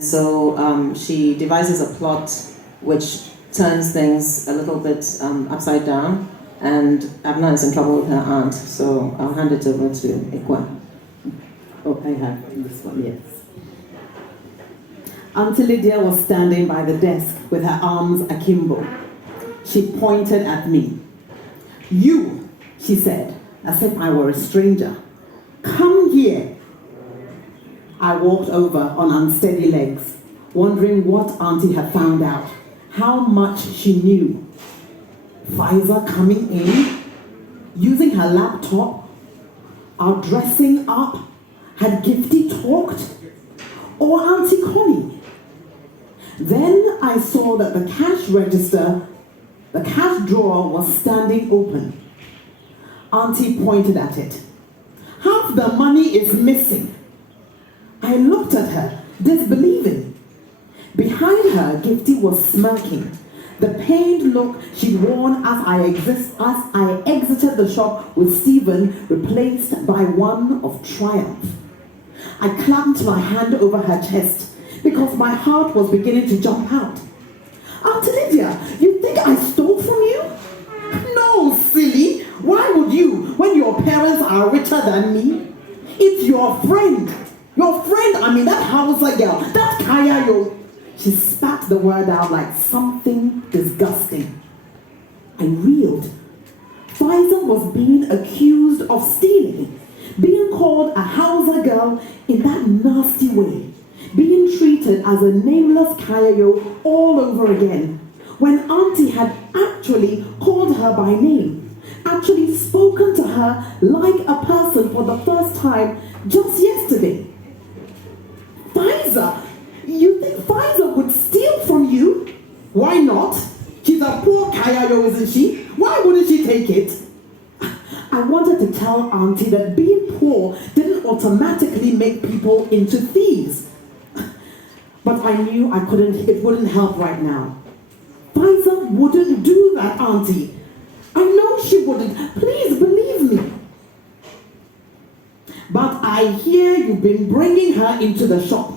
So she devises a plot which turns things a little bit upside down, and Abner is in trouble with her aunt, so I'll hand it over to Ikwa. Oh, I have this one, yes. Auntie Lydia was standing by the desk with her arms akimbo. She pointed at me. "You," she said, as if I were a stranger. "Come here." I walked over on unsteady legs, wondering what Auntie had found out, how much she knew. Pfizer coming in, using her laptop, our dressing up, had Gifty talked, or Auntie Connie? Then I saw that the cash register, the cash drawer was standing open. Auntie pointed at it. "Half the money is missing." I looked at her, disbelieving. Behind her, Gifty was smirking, the pained look she'd worn as I exited the shop with Stephen replaced by one of triumph. I clamped my hand over her chest because my heart was beginning to jump out. "Auntie Lydia, you think I stole from you?" "No, silly. Why would you when your parents are richer than me? It's your friend. That Hausa girl, that Kayayo." She spat the word out like something disgusting. I reeled. Pfizer was being accused of stealing, being called a Hausa girl in that nasty way, being treated as a nameless Kayayo all over again, when Auntie had actually called her by name, actually spoken to her like a person for the first time just yesterday. "Pfizer, you think Pfizer would steal from you?" "Why not? She's a poor Kayayo, isn't she? Why wouldn't she take it?" I wanted to tell Auntie that being poor didn't automatically make people into thieves. But I knew it wouldn't help right now. "Pfizer wouldn't do that, Auntie. I know she wouldn't. Please believe me." "But I hear you've been bringing her into the shop,"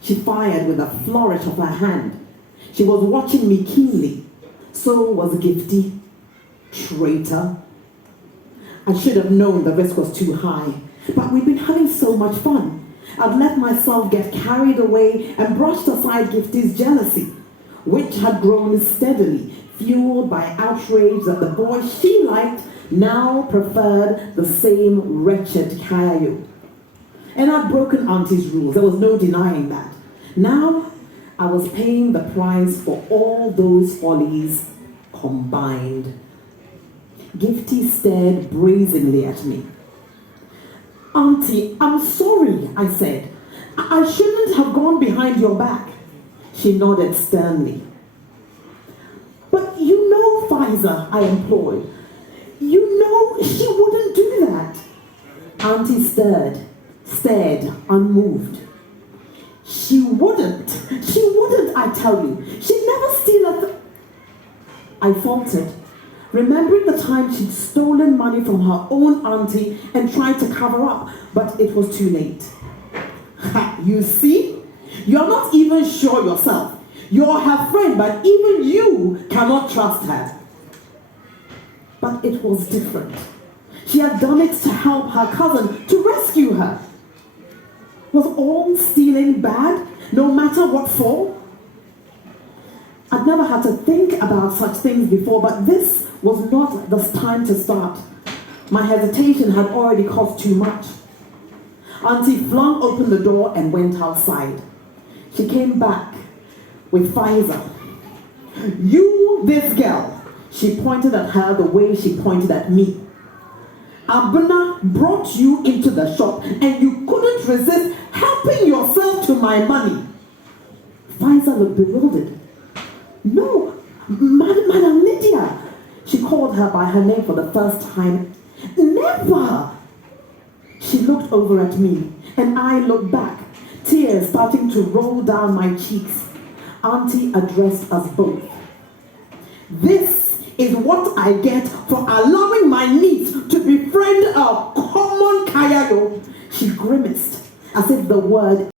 she fired with a flourish of her hand. She was watching me keenly. So was Gifty. Traitor. I should have known the risk was too high, but we'd been having so much fun. I'd let myself get carried away and brushed aside Gifty's jealousy, which had grown steadily, fueled by outrage that the boy she liked now preferred the same wretched Kayayo. And I'd broken Auntie's rules. There was no denying that. Now I was paying the price for all those follies combined. Gifty stared brazenly at me. "Auntie, I'm sorry," I said. I shouldn't have gone behind your back." She nodded sternly. "But you know, Pfizer," I implored. "You know she wouldn't do that." Auntie stared, unmoved. She wouldn't, I tell you. She'd never steal a I faltered, remembering the time she'd stolen money from her own auntie and tried to cover up, but it was too late. "Ha, you see? You're not even sure yourself. You're her friend, but even you cannot trust her." But it was different. She had done it to help her cousin, to rescue her. Was all stealing bad, no matter what for? I'd never had to think about such things before, but this was not the time to start. My hesitation had already cost too much. Auntie flung open the door and went outside. She came back with Pfizer. "You, this girl," she pointed at her the way she pointed at me. "Abuna brought you into the shop and you couldn't resist helping yourself to my money." Pfizer looked bewildered. "No, Madam Lydia." She called her by her name for the first time. "Never." She looked over at me and I looked back, tears starting to roll down my cheeks. Auntie addressed us both. "This is what I get for allowing my niece to befriend a common Kayayo." She grimaced as if the word